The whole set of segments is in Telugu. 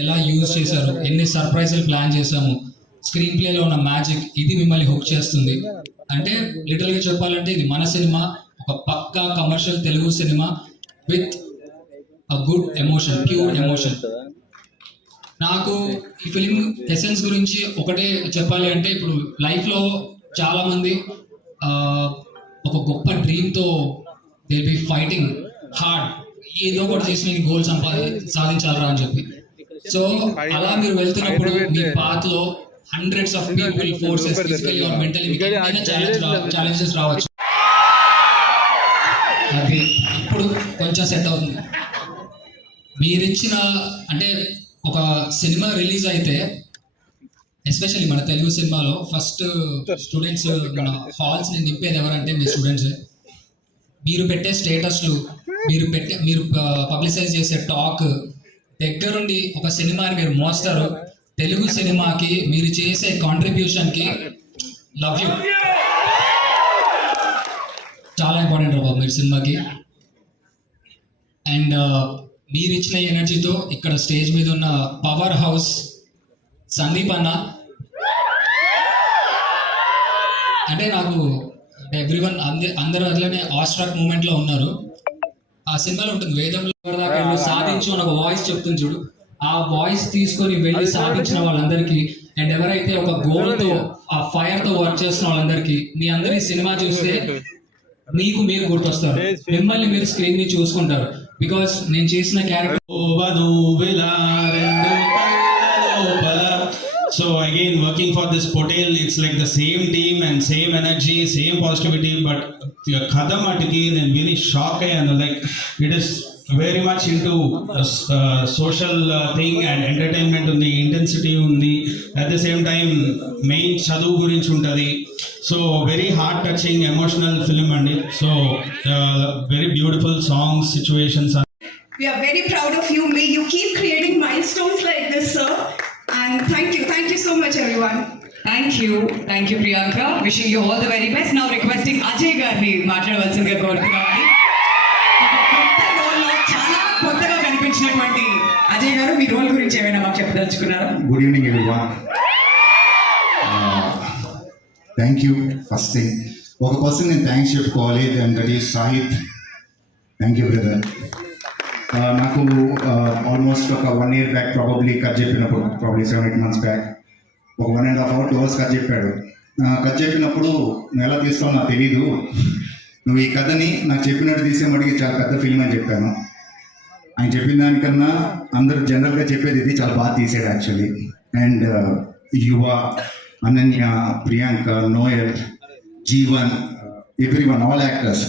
ఎలా యూజ్ చేశారు, ఎన్ని సర్ప్రైజులు ప్లాన్ చేశాము, స్క్రీన్ ప్లేలో ఉన్న మ్యాజిక్ ఇది మిమ్మల్ని హుక్ చేస్తుంది. అంటే లిటరల్గా చెప్పాలంటే ఇది మన సినిమా, ఒక పక్కా కమర్షియల్ తెలుగు సినిమా with a good emotion, pure emotion. నాకు ఈ ఫిలిం ఎసెన్స్ గురించి ఒకటే చెప్పాలి అంటే, ఇప్పుడు లైఫ్లో చాలామంది ఒక గొప్ప డ్రీమ్తో దే బి ఫైటింగ్ హార్డ్, ఏదో ఒకటి చేసి నేను గోల్ సాధించాలరా అని చెప్పి. సో అలా మీరు వెళ్తున్నప్పుడు మీ పాత్లో hundreds of people, forces, physically or mentally challenges రావచ్చు. అది ఇప్పుడు కొంచెం సెట్ అవుతుంది. మీరిచ్చిన అంటే ఒక సినిమా రిలీజ్ అయితే ఎస్పెషల్లీ మన తెలుగు సినిమాలో ఫస్ట్ స్టూడెంట్స్ మన హాల్స్ని నింపేది ఎవరంటే మీ స్టూడెంట్సే. మీరు పెట్టే స్టేటస్లు, మీరు పబ్లిసైజ్ చేసే టాక్, దగ్గరుండి ఒక సినిమాని మీరు మోస్తారు. తెలుగు సినిమాకి మీరు చేసే కాంట్రిబ్యూషన్కి లవ్ యూ, చాలా ఇంపార్టెంట్ రా బాబు మీరు సినిమాకి. అండ్ మీరు ఇచ్చిన ఎనర్జీతో ఇక్కడ స్టేజ్ మీద ఉన్న పవర్ హౌస్ సందీప్ అన్న, అంటే నాకు ఎవ్రీవన్ అందరూ అట్లనే ఆస్ట్రాక్ మూమెంట్లో ఉన్నారు. ఆ సినిమాలో ఉంటుంది వేదంలో సాధించు అని ఒక వాయిస్ చెప్తుంది చూడు, ఆ వాయిస్ తీసుకొని వెళ్ళి సాధించిన వాళ్ళందరికీ, అండ్ ఎవరైతే ఒక గోల్తో ఆ ఫైర్తో వర్క్ చేస్తున్న వాళ్ళందరికీ, మీ అందరి సినిమా చూస్తే మీకు మీరు గుర్తొస్తారు, మిమ్మల్ని మీరు స్క్రీన్ ని చూసుకుంటారు. బికాస్ నేను చేసిన character. So again, working for this Potel, it's like the same team and same energy, same positivity. But Khadam atiki, I'm really shocked, and like it is very much into social thing and entertainment on the intensity on the at the same time main chadu gurinchi untadi. So very heart touching, emotional film andi. So very beautiful songs, situations. We are very proud of you. May you keep creating milestones like this, sir. And thank you so much, everyone. Thank you, Priyanka. Wishing you all the very best. Now requesting Ajay Garni మాట్లాడవలసిందిగా కోరుతున్నామండి. చాలా కొత్తగా కనిపించినటువంటి అజయ్ గారు, మీ రోల్ గురించి ఏమైనా మాకు చెప్పదలుచుకున్నారా? Good evening everyone. Thank you. First thing ఒక పర్సన్ నేను థ్యాంక్స్ చెప్పుకోవాలి, and that is Sahith. Thank you brother. నాకు ఆల్మోస్ట్ ఒక 1 year బ్యాక్ ప్రాబబ్లీ కట్ చెప్పినప్పుడు, ప్రాబబ్లీ 7-8 months బ్యాక్ ఒక 1.5 hour 2 hours కట్ చెప్పాడు. కట్ చెప్పినప్పుడు నువ్వు ఎలా తీస్తావు నాకు తెలీదు, నువ్వు ఈ కథని నాకు చెప్పినట్టు తీసేమడికి చాలా పెద్ద ఫిల్మ్ అని చెప్పాను. ఆయన చెప్పిన దానికన్నా అందరూ జనరల్గా చెప్పేది ఇది చాలా బాగా తీసాడు యాక్చువల్లీ. అండ్ యువ, Ananya, Priyanka, Noel, Jeevan, everyone, all actors,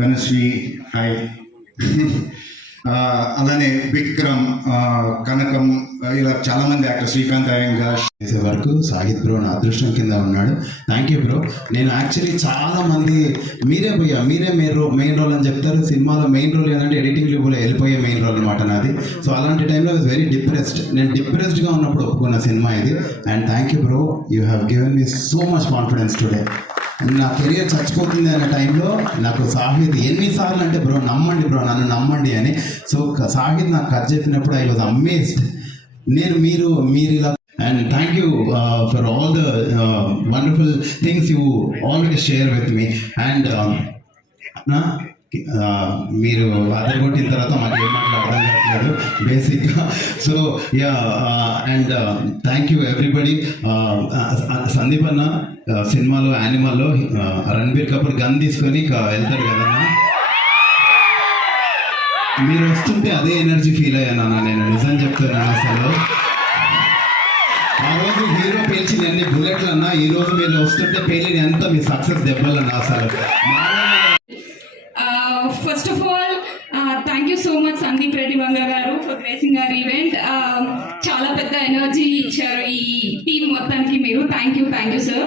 Dhanashree, hi, అలానే విక్రమ్, కనకం, ఇలా చాలామంది యాక్టర్స్, శ్రీకాంత్ అయ్యంగార్ చేసే వరకు సాహిత్ బ్రో నా అదృష్టం కింద ఉన్నాడు. Thank you bro. నేను యాక్చువల్లీ చాలామంది మీరే మెయిన్ రోల్ అని చెప్తారు. సినిమాలో మెయిన్ రోల్ ఏంటంటే ఎడిటింగ్ లివ్లో వెళ్ళిపోయే మెయిన్ రోల్ అనమాట నాది. సో అలాంటి టైంలో వాజ్ వెరీ డిప్రెస్డ్. నేను డిప్రెస్డ్గా ఉన్నప్పుడు ఒప్పుకున్న సినిమా ఇది. And thank you bro, you have given me so much confidence today. నా కెరియర్ చచ్చిపోతుంది అనే టైంలో నాకు సాహిద్ ఎన్నిసార్లు అంటే బ్రో నమ్మండి బ్రో, నన్ను నమ్మండి అని. సో సాహిద్ నాకు కథ చెప్పినప్పుడు ఐ వాజ్ అమేజ్డ్. మీరు ఇలా. And thank you for all the wonderful things you already share with me. And మీరు అదరగొట్టిన తర్వాత మాకు ఏం అర్థం కావట్లేదు బేసిక్గా. So yeah, and thank you everybody. Sandeep అన్న సినిమాలో యానిమల్లో రణబీర్ కపూర్ గన్ తీసుకొని వెళ్తాడు కదన్నా, మీరు వస్తుంటే అదే ఎనర్జీ ఫీల్ అయ్యానన్నా నేను, నిజం చెప్తున్నాను. అసలు ఆ రోజు హీరో పేల్చిన ఎన్ని బుల్లెట్లు అన్నా, ఈ రోజు మీరు వస్తుంటే పేలిన ఎంత మీ సక్సెస్ దెబ్బలన్నా అసలు. First of all, thank you so much Sandeep Reddy Vanga garu for gracing our event. చాలా పెద్ద ఎనర్జీ ఇచ్చారు ఈ టీం మొత్తానికి మీరు. Thank you sir.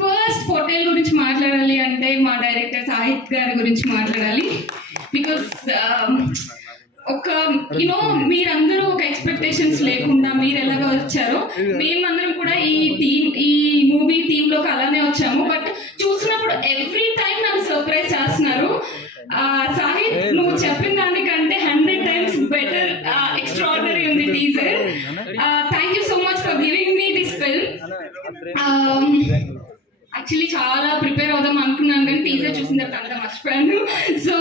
ఫస్ట్ పోటెల్ గురించి మాట్లాడాలి అంటే మా డైరెక్టర్ సాహిత్ గారి గురించి మాట్లాడాలి. బికాస్ ఒక మీరందరూ ఒక ఎక్స్పెక్టేషన్స్ లేకుండా మీరు ఎలాగ వచ్చారో, మేమందరం కూడా ఈ మూవీ టీంలోకి అలానే వచ్చాము. బట్ చూసినప్పుడు ఎవ్రీ టైం నన్ను సర్ప్రైజ్ చేస్తున్నారు. సాహిత్, నువ్వు చెప్పిన దానికంటే 100 times బెటర్ extraordinary ఉంది teaser. Thank you so much for giving me this film. Actually చాలా ప్రిపేర్ అవుదాం అనుకున్నాను కానీ టీజర్ చూసిన తర్వాత అంతా మర్చిపోయాను. సో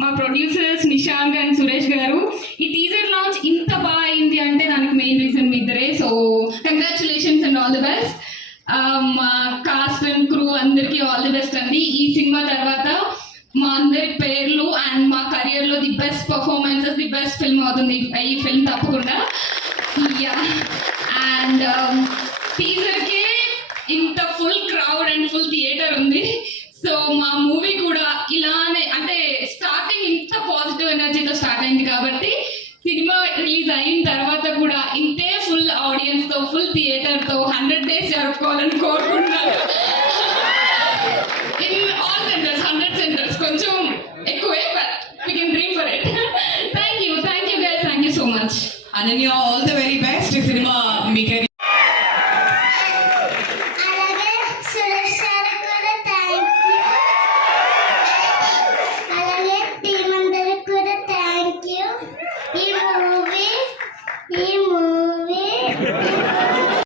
మా ప్రొడ్యూసర్స్ నిశాంక్ అండ్ సురేష్ గారు, ఈ టీజర్ లాంచ్ ఇంత బాగా అయింది అంటే దానికి మెయిన్ రీజన్ మీ ఇద్దరే. So congratulations and all the best. మా కాస్ట్ అండ్ క్రూ అందరికీ ఆల్ ది బెస్ట్ అండి. ఈ సినిమా తర్వాత మా అందరి పేర్లు అండ్ మా కెరియర్లో the best performances, the best film అవుతుంది ఈ ఫిల్మ్ తప్పకుండా. అండ్ టీజర్కే ఇంత full crowd and full theatre ఉంది. సో మా మూవీ కూడా ఇలానే, అంటే స్టార్టింగ్ ఇంత పాజిటివ్ ఎనర్జీతో స్టార్ట్ అయింది కాబట్టి సినిమా రిలీజ్ అయిన తర్వాత కూడా ఇంతే ఫుల్ ఆడియన్స్ తో, ఫుల్ థియేటర్ తో 100 days జరుపుకోవాలని కోరుకుంటున్నాను. ఇన్ ఆల్ సెంటర్స్, 100 centers, కొంచెం ఎక్కువే, but we can dream for it. Thank you guys, thank you so much. Ananya, all the very best. ఈ సినిమా మీ